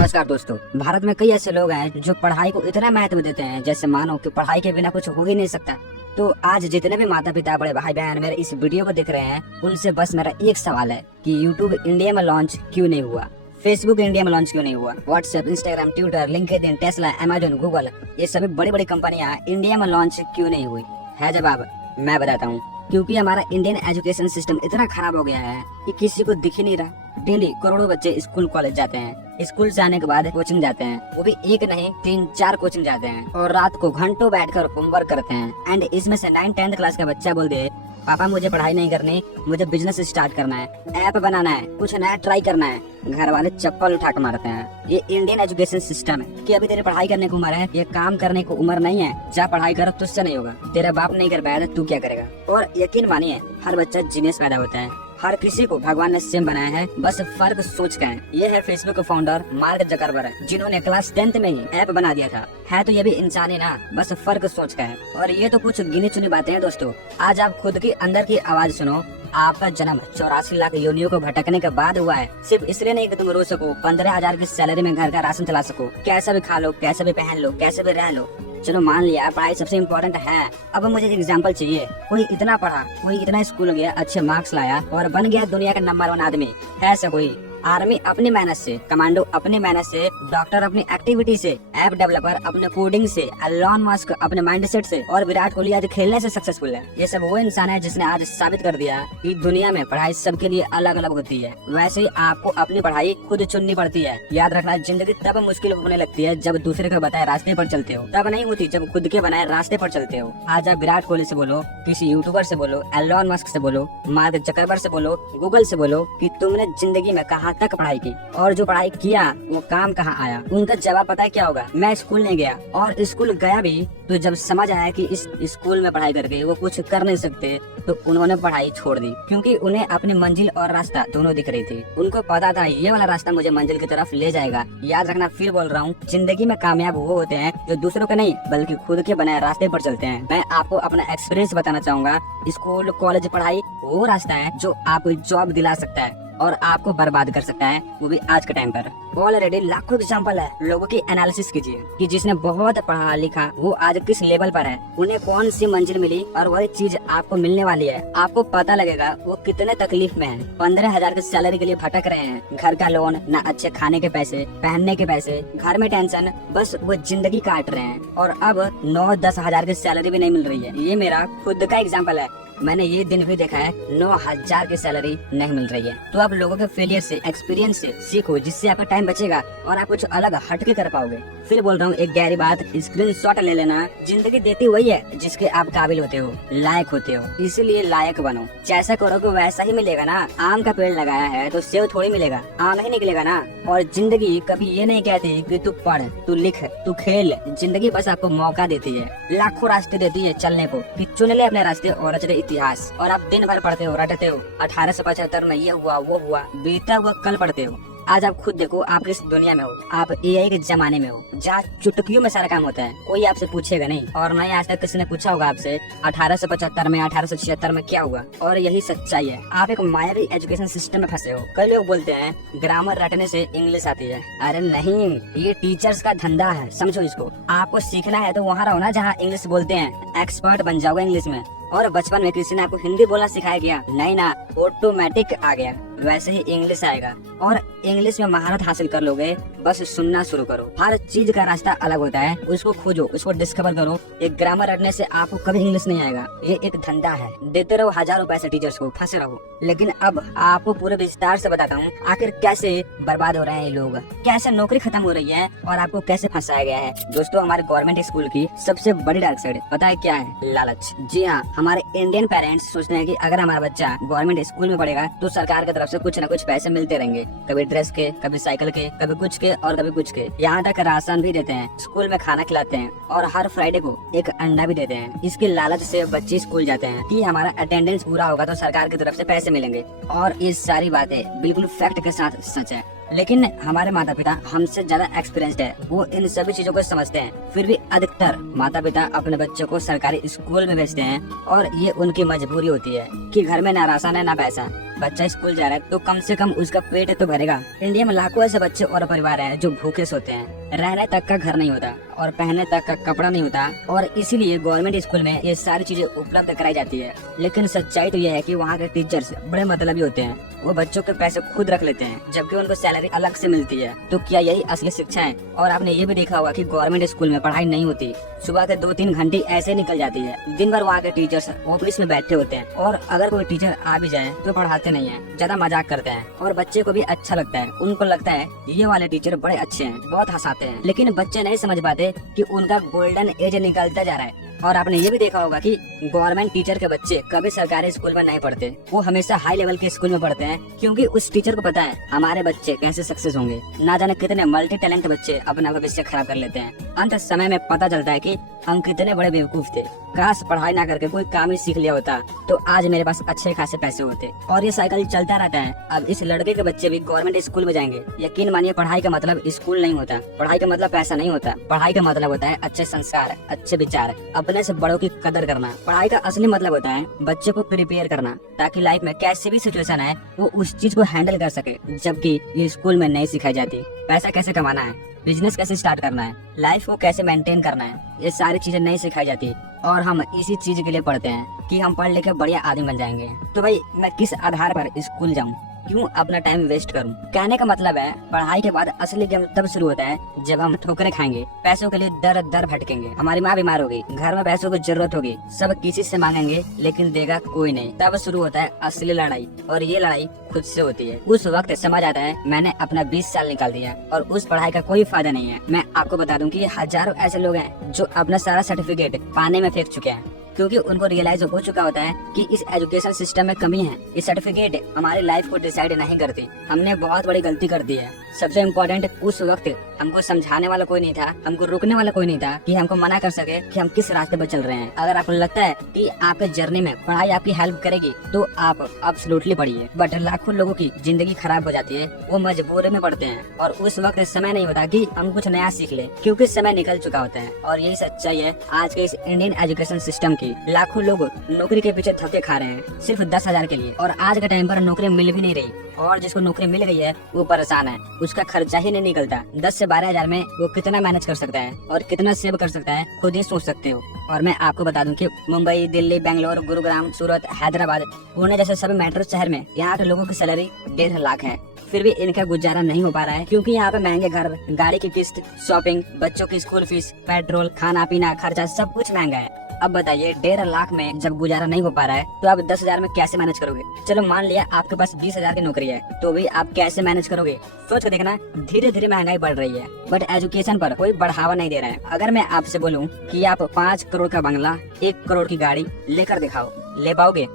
नमस्कार दोस्तों। भारत में कई ऐसे लोग हैं जो पढ़ाई को इतना महत्व देते हैं जैसे मानो कि पढ़ाई के बिना कुछ हो ही नहीं सकता। तो आज जितने भी माता पिता बड़े भाई बहन मेरे इस वीडियो को देख रहे हैं उनसे बस मेरा एक सवाल है कि यूट्यूब इंडिया में लॉन्च क्यों नहीं हुआ, फेसबुक इंडिया में लॉन्च क्यों नहीं हुआ, WhatsApp, Instagram, Twitter, LinkedIn, Tesla, Amazon, Google ये सभी बड़ी बड़ी कंपनियां इंडिया में लॉन्च क्यों नहीं हुई है जवाब मैं बताता हूँ। क्योंकि हमारा इंडियन एजुकेशन सिस्टम इतना खराब हो गया है कि किसी को दिख ही नहीं रहा। डेली करोड़ों बच्चे स्कूल कॉलेज जाते हैं, स्कूल से आने के बाद कोचिंग जाते हैं, वो भी एक नहीं 3-4 कोचिंग जाते हैं और रात को घंटों बैठकर होमवर्क करते हैं। एंड इसमें से 9-10th क्लास का बच्चा बोल दे पापा मुझे पढ़ाई नहीं करनी, मुझे बिजनेस स्टार्ट करना है, ऐप बनाना है, कुछ नया ट्राई करना है, घर वाले चप्पल उठा के मारते हैं। ये इंडियन एजुकेशन सिस्टम है कि अभी तेरे पढ़ाई करने की उम्र है, ये काम करने की उम्र नहीं है, जा पढ़ाई करो, तुझसे नहीं होगा, तेरा बाप नहीं कर पाया तो तू क्या करेगा। और यकीन मानिए हर बच्चा जीनियस पैदा होता है, हर किसी को भगवान ने सेम बनाया है, बस फर्क सोच का है। ये है फेसबुक के फाउंडर मार्क जकरबर्ग जिन्होंने क्लास 10th में ही ऐप बना दिया था। है तो ये भी इंसान ही ना, बस फर्क सोच का है। और ये तो कुछ गिनी चुनी बातें हैं दोस्तों। आज आप खुद की अंदर की आवाज सुनो। आपका जन्म 84 लाख योनियों को भटकने के बाद हुआ है, सिर्फ इसलिए नहीं कि तुम रो सको, 15,000 की सैलरी में घर का राशन चला सको, कैसे भी खा लो, कैसे भी पहन लो, कैसे भी रह लो। चलो मान लिया पढ़ाई सबसे इम्पोर्टेंट है। अब मुझे एक एग्जांपल चाहिए। कोई इतना पढ़ा, कोई इतना स्कूल गया, अच्छे मार्क्स लाया और बन गया दुनिया का नंबर 1 आदमी। है ऐसा कोई? आर्मी अपनी मेहनत से, कमांडो अपनी मेहनत से, डॉक्टर अपनी एक्टिविटी से, ऐप डेवलपर अपने कोडिंग से, एलोन मस्क अपने माइंडसेट से और विराट कोहली आज खेलने से सक्सेसफुल है। ये सब वो इंसान है जिसने आज साबित कर दिया कि दुनिया में पढ़ाई सबके लिए अलग अलग होती है। वैसे ही आपको अपनी पढ़ाई खुद चुननी पड़ती है। याद रखना, जिंदगी तब मुश्किल होने लगती है जब दूसरे के बताए रास्ते पर चलते हो, तब नहीं होती जब खुद के बनाए रास्ते पर चलते हो। आज आप विराट कोहली से बोलो, किसी यूट्यूबर से बोलो, एलोन मस्क से बोलो, मार्क जकरबर्ग से बोलो, गूगल से बोलो कि तुमने जिंदगी में कहाँ तक पढ़ाई की और जो पढ़ाई किया वो काम कहाँ आया। उनका जवाब पता है क्या होगा? मैं स्कूल नहीं गया। और स्कूल गया भी तो जब समझ आया कि इस स्कूल में पढ़ाई करके वो कुछ कर नहीं सकते तो उन्होंने पढ़ाई छोड़ दी, क्योंकि उन्हें अपनी मंजिल और रास्ता दोनों दिख रही थी। उनको पता था ये वाला रास्ता मुझे मंजिल की तरफ ले जाएगा। याद रखना, फिर बोल रहा हूँ, जिंदगी में कामयाब वो होते हैं जो दूसरों का नहीं बल्कि खुद के बनाए रास्ते पर चलते हैं। मैं आपको अपना एक्सपीरियंस बताना चाहूंगा। स्कूल कॉलेज पढ़ाई वो रास्ता है जो आपको जॉब दिला सकता है और आपको बर्बाद कर सकता है, वो भी आज के टाइम पर। ऑलरेडी लाखों एग्जांपल है। लोगों की एनालिसिस कीजिए कि जिसने बहुत पढ़ा लिखा वो आज किस लेवल पर है, उन्हें कौन सी मंजिल मिली और वही चीज आपको मिलने वाली है। आपको पता लगेगा वो कितने तकलीफ में है। 15,000 की सैलरी के लिए भटक रहे हैं, घर का लोन, ना अच्छे खाने के पैसे, पहनने के पैसे, घर में टेंशन, बस वो जिंदगी काट रहे हैं। और अब 9-10 हजार की सैलरी भी नहीं मिल रही है। ये मेरा खुद का एग्जाम्पल है। मैंने ये दिन भी देखा है 9,000 की सैलरी नहीं मिल रही है। तो आप लोगों के फेलियर से, एक्सपीरियंस से सीखो, जिससे आपका टाइम बचेगा और आप कुछ अलग हटके कर पाओगे। फिर बोल रहा हूँ एक गहरी बात, स्क्रीनशॉट ले लेना। जिंदगी देती वही है जिसके आप काबिल होते हो, लायक होते हो, इसीलिए लायक बनो। जैसा करोगे वैसा ही मिलेगा ना। आम का पेड़ लगाया है तो सेब थोड़ी मिलेगा, आम ही निकलेगा ना। और जिंदगी कभी ये नहीं कहती कि तू पढ़, तू लिख, तू खेल। जिंदगी बस आपको मौका देती है, लाखों रास्ते देती है चलने को कि चुन ले अपने रास्ते और रच दे इतिहास। और आप दिन भर पढ़ते हो, रटते हो, 1875 में ये हुआ वो हुआ, बीता हुआ कल पढ़ते हो। आज आप खुद देखो, आप किस दुनिया में हो। आप एआई के जमाने में हो जहाँ चुटकियों में सारा काम होता है। कोई आपसे पूछेगा नहीं, और न ही आज तक किसी ने पूछा होगा आपसे 1875 में, 1876 में क्या हुआ। और यही सच्चाई है। आप एक मायावी एजुकेशन सिस्टम में फंसे हो। कई लोग बोलते हैं ग्रामर रटने से इंग्लिश आती है। अरे नहीं, ये टीचर्स का धंधा है, समझो इसको। आपको सीखना है तो वहाँ रहो ना जहाँ इंग्लिश बोलते हैं, एक्सपर्ट बन जाओगे इंग्लिश में। और बचपन में किसी ने आपको हिंदी बोलना सिखाया गया? नहीं ना, ऑटोमेटिक आ गया। वैसे ही इंग्लिश आएगा और इंग्लिश में महारत हासिल कर लोगे। बस सुनना शुरू करो। हर चीज का रास्ता अलग होता है, उसको खोजो, उसको डिस्कवर करो। एक ग्रामर रटने से आपको कभी इंग्लिश नहीं आएगा। ये एक धंधा है। देते रहो हजारों पैसे टीचर्स को, फंसे रहो। लेकिन अब आपको पूरे विस्तार से बताता हूँ आखिर कैसे बर्बाद हो रहे हैं ये लोग, कैसे नौकरी खत्म हो रही है और आपको कैसे फंसाया गया है। दोस्तों, हमारे गवर्नमेंट स्कूल की सबसे बड़ी डार्क साइड पता है क्या है? लालच। जी हाँ, हमारे इंडियन पेरेंट्स सोचते हैं कि अगर हमारा बच्चा गवर्नमेंट स्कूल में पढ़ेगा तो सरकार की तरफ से कुछ न कुछ पैसे मिलते रहेंगे, कभी ड्रेस के, कभी साइकिल के, कभी कुछ के और कभी कुछ के। यहाँ तक राशन भी देते हैं, स्कूल में खाना खिलाते हैं और हर फ्राइडे को एक अंडा भी देते हैं। इसके लालच से बच्चे स्कूल जाते हैं कि हमारा अटेंडेंस पूरा होगा तो सरकार की तरफ से पैसे मिलेंगे। और ये सारी बातें बिल्कुल फैक्ट के साथ सच है। लेकिन हमारे माता पिता हमसे ज्यादा एक्सपीरियंस्ड है, वो इन सभी चीजों को समझते हैं। फिर भी अधिकतर माता पिता अपने बच्चों को सरकारी स्कूल में भेजते हैं और ये उनकी मजबूरी होती है कि घर में ना राशन है ना पैसा। बच्चा स्कूल जा रहा है तो कम से कम उसका पेट तो भरेगा। इंडिया में लाखों ऐसे बच्चे और परिवार हैं जो भूखे सोते हैं, रहने तक का घर नहीं होता और पहनने तक का कपड़ा नहीं होता, और इसीलिए गवर्नमेंट स्कूल में ये सारी चीजें उपलब्ध कराई जाती है। लेकिन सच्चाई तो यह है कि वहाँ के टीचर्स बड़े मतलबी होते हैं, वो बच्चों के पैसे खुद रख लेते हैं जबकि उनको सैलरी अलग से मिलती है। तो क्या यही असली शिक्षा है? और आपने ये भी देखा होगा कि गवर्नमेंट स्कूल में पढ़ाई नहीं होती, सुबह के 2-3 घंटे ऐसे निकल जाती है। दिन भर वहाँ के टीचर्स ऑफिस में बैठे होते हैं और अगर कोई टीचर आ भी जाए तो पढ़ाते नहीं है, ज्यादा मजाक करते हैं और बच्चे को भी अच्छा लगता है। उनको लगता है ये वाले टीचर बड़े अच्छे हैं, बहुत हंसाते हैं। लेकिन बच्चे नहीं समझ पाते कि उनका गोल्डन एज निकलता जा रहा है। और आपने ये भी देखा होगा कि गवर्नमेंट टीचर के बच्चे कभी सरकारी स्कूल में नहीं पढ़ते, वो हमेशा हाई लेवल के स्कूल में पढ़ते हैं, क्योंकि उस टीचर को पता है हमारे बच्चे कैसे सक्सेस होंगे। ना जाने कितने मल्टी टैलेंट बच्चे अपना भविष्य खराब कर लेते हैं। अंत समय में पता चलता है कि हम कितने बड़े बेवकूफ थे, काश पढ़ाई ना करके कोई काम ही सीख लिया होता तो आज मेरे पास अच्छे खासे पैसे होते। और ये साइकिल चलता रहता है। अब इस लड़के के बच्चे भी गवर्नमेंट स्कूल में जाएंगे। यकीन मानिए, पढ़ाई का मतलब स्कूल नहीं होता, पढ़ाई का मतलब पैसा नहीं होता, पढ़ाई का मतलब होता है अच्छे संस्कार, अच्छे विचार, अपने से बड़ों की कदर करना। पढ़ाई का असली मतलब होता है बच्चे को प्रिपेयर करना ताकि लाइफ में कैसी भी सिचुएशन है वो उस चीज को हैंडल कर सके, जबकि ये स्कूल में नहीं सिखाई जाती। पैसा कैसे कमाना है, बिजनेस कैसे स्टार्ट करना है, लाइफ को कैसे मेंटेन करना है, ये सारी चीजें नहीं सिखाई जाती। और हम इसी चीज के लिए पढ़ते हैं कि हम पढ़ लिख बढ़िया आदमी बन जाएंगे। तो भाई मैं किस आधार पर स्कूल जाऊँ, क्यों अपना टाइम वेस्ट करूं? कहने का मतलब है पढ़ाई के बाद असली गेम तब शुरू होता है जब हम ठोकरें खाएंगे, पैसों के लिए दर दर भटकेंगे, हमारी माँ बीमार होगी, घर में पैसों की जरूरत होगी, सब किसी से मांगेंगे लेकिन देगा कोई नहीं। तब शुरू होता है असली लड़ाई, और ये लड़ाई खुद से होती है। उस वक्त समझ आता है मैंने अपना 20 साल निकाल दिया और उस पढ़ाई का कोई फायदा नहीं है। मैं आपको बता दूं कि हजारों ऐसे लोग हैं जो अपना सारा सर्टिफिकेट पानी में फेंक चुके हैं, क्योंकि उनको रियलाइज हो चुका होता है कि इस एजुकेशन सिस्टम में कमी है। ये सर्टिफिकेट हमारी लाइफ को डिसाइड नहीं करती। हमने बहुत बड़ी गलती कर दी है। सबसे इम्पोर्टेंट, उस वक्त हमको समझाने वाला कोई नहीं था, हमको रोकने वाला कोई नहीं था कि हमको मना कर सके कि हम किस रास्ते पर चल रहे हैं। अगर आपको लगता है कि आपके जर्नी में पढ़ाई आपकी हेल्प करेगी तो आप एब्सोल्युटली पढ़िए, बट लाखों लोगों की जिंदगी खराब हो जाती है, वो मजबूरी में पढ़ते हैं और उस वक्त समय नहीं होता कि हम कुछ नया सीख ले, क्योंकि समय निकल चुका होता है। और यही सच्चाई है आज के इस इंडियन एजुकेशन सिस्टम की। लाखों लोग नौकरी के पीछे धक्के खा रहे हैं सिर्फ 10,000 के लिए, और आज के टाइम पर नौकरी मिल भी नहीं रही, और जिसको नौकरी मिल गई है वो परेशान है, उसका खर्चा ही नहीं निकलता। 10 से 12,000 में वो कितना मैनेज कर सकता है और कितना सेव कर सकता है, खुद ही सोच सकते हो। और मैं आपको बता दूं कि मुंबई, दिल्ली, बेंगलोर, गुरुग्राम, सूरत, हैदराबाद, पुणे जैसे सभी मेट्रो शहर में यहाँ के लोगों की सैलरी 1.5 लाख है, फिर भी इनका गुजारा नहीं हो पा रहा है, क्योंकि यहाँ पे महंगे घर, गाड़ी की किस्त, शॉपिंग, बच्चों की स्कूल फीस, पेट्रोल, खाना पीना, खर्चा सब कुछ महंगा है। अब बताइए 1.5 लाख में जब गुजारा नहीं हो पा रहा है तो आप 10,000 में कैसे मैनेज करोगे? चलो मान लिया आपके पास 20,000 की नौकरी है, तो भी आप कैसे मैनेज करोगे? सोच के देखना, धीरे धीरे महंगाई बढ़ रही है बट एजुकेशन पर कोई बढ़ावा नहीं दे रहा है। अगर मैं आपसे बोलूं कि आप 5 करोड़ का बंगला, 1 करोड़ की गाड़ी लेकर दिखाओ, ले पाओगे?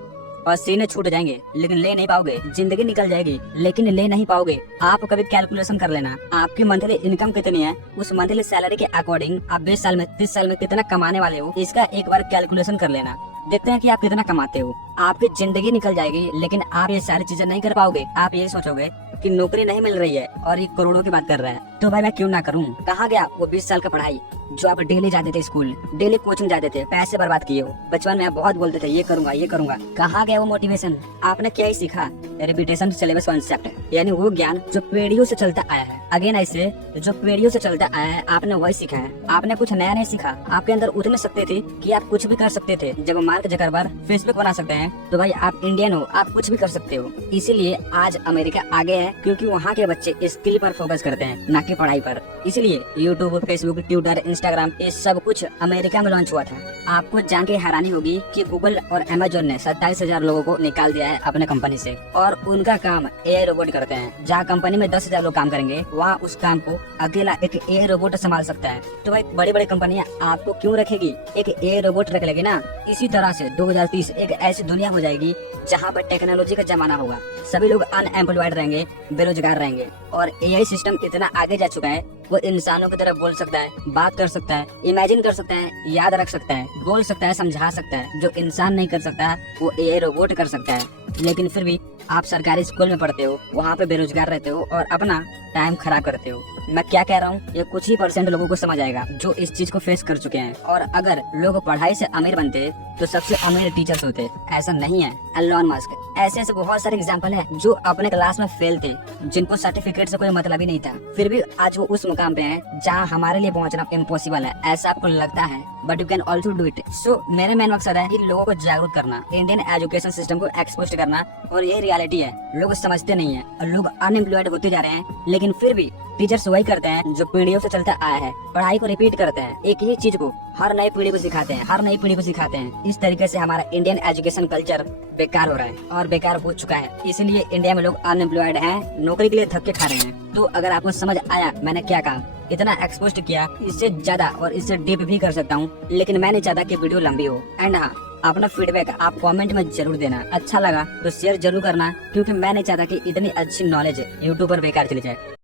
पसीने छूट जाएंगे लेकिन ले नहीं पाओगे। जिंदगी निकल जाएगी लेकिन ले नहीं पाओगे। आप कभी कैलकुलेशन कर लेना, आपकी मंथली इनकम कितनी है, उस मंथली सैलरी के अकॉर्डिंग आप 20 साल में, 30 साल में कितना कमाने वाले हो, इसका एक बार कैलकुलेशन कर लेना। देखते हैं कि आप कितना कमाते हो। आपकी जिंदगी निकल जाएगी लेकिन आप ये सारी चीजें नहीं कर पाओगे। आप ये सोचोगे कि नौकरी नहीं मिल रही है और ये करोड़ों की बात कर रहा है, तो भाई मैं क्यों ना करूं? कहाँ गया वो 20 साल का पढ़ाई जो आप डेली जाते थे स्कूल, डेली कोचिंग जाते थे, पैसे बर्बाद किए हो। बचपन में आप बहुत बोलते थे ये करूंगा ये करूंगा, कहाँ गया वो मोटिवेशन? आपने क्या ही सीखा? रिपीटेशन सिलेबस कॉन्सेप्ट, यानी वो ज्ञान जो पीढ़ियों से चलता आया है। अगेन ऐसे जो पीढ़ियों से चलता आया है आपने वही सीखा है। आपने कुछ नया नहीं सीखा। आपके अंदर उतने सकते थे कि आप कुछ भी कर सकते थे। जब मार्क जकरबर्ग फेसबुक बना सकते हैं तो भाई आप इंडियन हो, आप कुछ भी कर सकते हो। इसीलिए आज अमेरिका आगे है, क्योंकि वहाँ के बच्चे स्किल पर फोकस करते हैं, ना कि पढ़ाई पर। इसलिए यूट्यूब, फेसबुक, ट्विटर, इंस्टाग्राम, ये सब कुछ अमेरिका में लॉन्च हुआ था। आपको जान के हैरानी होगी कि गूगल और अमेजोन ने 27,000 लोगों को निकाल दिया है अपने कंपनी से, और उनका काम एआई रोबोट करते हैं। जहाँ कंपनी में 10,000 लोग काम करेंगे, वहाँ उस काम को अकेला एक एआई रोबोट संभाल सकता है। तो भाई बड़ी बड़ी कंपनियां आपको क्यों रखेगी? एक एआई रोबोट रख लेगी ना। इसी तरह से 2030 एक ऐसी दुनिया हो जाएगी जहाँ पर टेक्नोलॉजी का जमाना होगा। सभी लोग अनएम्प्लॉयड रहेंगे, बेरोजगार रहेंगे, और एआई सिस्टम इतना आगे जा चुका है वो इंसानों की तरह बोल सकता है, बात कर सकता है, इमेजिन कर सकता है, याद रख सकता है, बोल सकता है, समझा सकता है। जो इंसान नहीं कर सकता वो एआई रोबोट कर सकता है। लेकिन फिर भी आप सरकारी स्कूल में पढ़ते हो, वहाँ पे बेरोजगार रहते हो और अपना टाइम खराब करते हो। मैं क्या कह रहा हूँ ये कुछ ही % लोगों को समझ आएगा जो इस चीज को फेस कर चुके हैं। और अगर लोग पढ़ाई से अमीर बनते तो सबसे अमीर टीचर्स होते, ऐसा नहीं है। एलोन मस्क, ऐसे ऐसे बहुत सारे एग्जांपल हैं जो अपने क्लास में फेल थे, जिनको सर्टिफिकेट से कोई मतलब ही नहीं था, फिर भी आज वो उस मुकाम पे हैं जहाँ हमारे लिए पहुँचना इम्पॉसिबल है। ऐसा आपको लगता है, but you can also do it. So मेरे मेन मकसद है कि लोगों को जागरूक करना, इंडियन एजुकेशन सिस्टम को एक्सपोज करना, और ये रियलिटी है। लोग समझते नहीं है और लोग अनएम्प्लॉयड होते जा रहे हैं, लेकिन फिर भी टीचर्स वही करते हैं जो पीढ़ियों से चलता आया है। पढ़ाई को रिपीट करते हैं, एक ही चीज को हर नई पीढ़ी को सिखाते हैं, हर नई पीढ़ी को सिखाते हैं। इस तरीके से हमारा इंडियन एजुकेशन कल्चर बेकार हो रहा है और बेकार हो चुका है। इसलिए इंडिया में लोग अनएम्प्लॉयड हैं, नौकरी के लिए धक्के खा रहे हैं। तो अगर आपको समझ आया मैंने क्या कहा, इतना एक्सपोज किया, इससे ज्यादा और इससे डीप भी कर सकता हूँ, लेकिन मैं नहीं चाहता कि वीडियो लंबी हो। एंड हाँ, अपना फीडबैक आप कमेंट में जरूर देना। अच्छा लगा तो शेयर जरूर करना, क्योंकि मैं नहीं चाहता कि इतनी अच्छी नॉलेज यूट्यूब पर बेकार चली जाए।